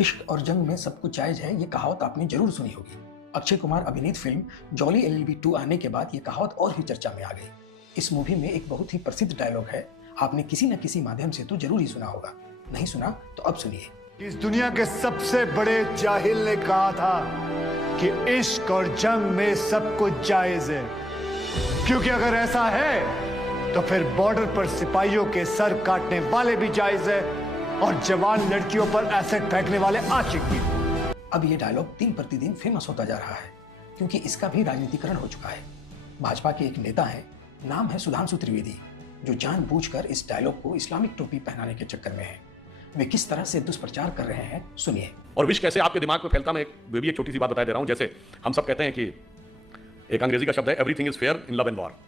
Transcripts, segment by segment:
इश्क और जंग में सब कुछ जायज है, ये कहावत आपने जरूर सुनी होगी। अक्षय कुमार अभिनीत फिल्म जॉली एलएलबी 2 आने के बाद ये कहावत और भी चर्चा में आ गई। इस मूवी में एक बहुत ही प्रसिद्ध डायलॉग है, आपने किसी न किसी माध्यम से तो जरूर ही सुना होगा। नहीं सुना तो अब सुनिए। इस दुनिया के सबसे बड़े जाहिल ने कहा था कि इश्क और जंग में सब कुछ जायज है, क्योंकि अगर ऐसा है तो फिर बॉर्डर पर सिपाहियों के सर काटने वाले भी जायज है और जवान लड़कियों पर एसिड फेंकने वाले आशिक भी। अब ये डायलॉग दिन प्रतिदिन फेमस होता जा रहा है, क्योंकि इसका भी राजनीतिकरण हो चुका है। भाजपा के एक नेता हैं, नाम है सुधांशु त्रिवेदी, जो जानबूझकर इस डायलॉग को इस्लामिक टोपी पहनाने के चक्कर में है। वे किस तरह से दुष्प्रचार कर रहे हैं, सुनिए। और विष कैसे आपके दिमाग में फैलता, मैं एक छोटी सी बात बता दे रहा हूं। जैसे हम सब कहते हैं कि एक अंग्रेजी का शब्द है everything is fair in love and war.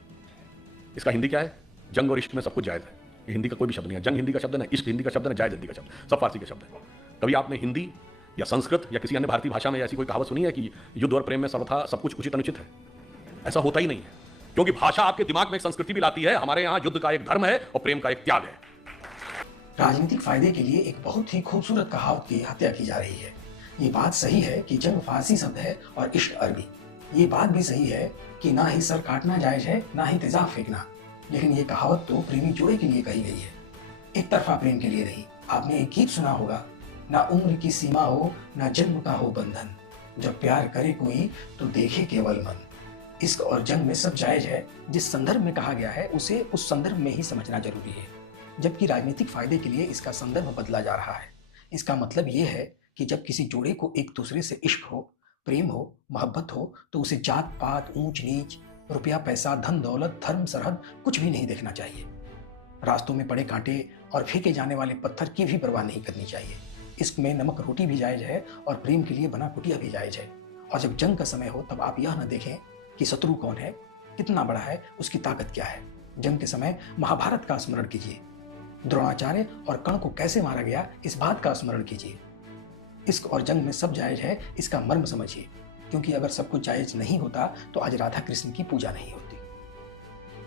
इसका हिंदी क्या है? जंग और इश्क में सब कुछ जायज है। ये हिंदी का कोई भी शब्द नहीं है। जंग हिंदी का शब्द है ना, इश्क हिंदी का शब्द है ना, जायज हिंदी का शब्द, सब फारसी के शब्द है। कभी आपने हिंदी या संस्कृत या किसी अन्य भारतीय भाषा में ऐसी कोई कहावत सुनी है कि युद्ध और प्रेम में सर्वथा सब कुछ उचित अनुचित है? ऐसा होता ही नहीं है, क्योंकि भाषा आपके दिमाग में एक संस्कृति भी लाती है। हमारे यहाँ युद्ध का एक धर्म है और प्रेम का एक त्याग है। राजनीतिक फायदे के लिए एक बहुत ही खूबसूरत कहावत की हत्या की जा रही है। ये बात सही है कि जंग फारसी शब्द है और इश्क अरबी। ये बात भी सही है कि ना ही सर काटना जायज है, ना ही तेजाब फेंकना। लेकिन ये कहावत तो प्रेमी जोड़े के लिए कही गई है, एक तरफा प्रेम के लिए नहीं। आपने एक गीत सुना होगा, ना उम्र की सीमा हो, ना जन्म का हो बंधन, जब प्यार करे कोई तो देखे केवल मन। इश्क और जंग में सब जायज है। जिस संदर्भ में कहा गया है उसे उस संदर्भ में ही समझना जरूरी है, जबकि राजनीतिक फायदे के लिए इसका संदर्भ बदला जा रहा है। इसका मतलब ये है कि जब किसी जोड़े को एक दूसरे से इश्क हो, प्रेम हो, मोहब्बत हो, तो उसे जात पात, ऊंच नीच, रुपया पैसा, धन दौलत, धर्म सरहद कुछ भी नहीं देखना चाहिए। रास्तों में पड़े कांटे और फेंके जाने वाले पत्थर की भी परवाह नहीं करनी चाहिए। इश्क में नमक रोटी भी जायज है और प्रेम के लिए बना कुटिया भी जायज है। और जब जंग का समय हो तब आप यह न देखें कि शत्रु कौन है, कितना बड़ा है, उसकी ताकत क्या है। जंग के समय महाभारत का स्मरण कीजिए, द्रोणाचार्य और कर्ण को कैसे मारा गया, इस बात का स्मरण कीजिए। इश्क और जंग में सब जायज है, इसका मर्म समझिए, क्योंकि अगर सब कुछ जायज नहीं होता तो आज राधा कृष्ण की पूजा नहीं होती।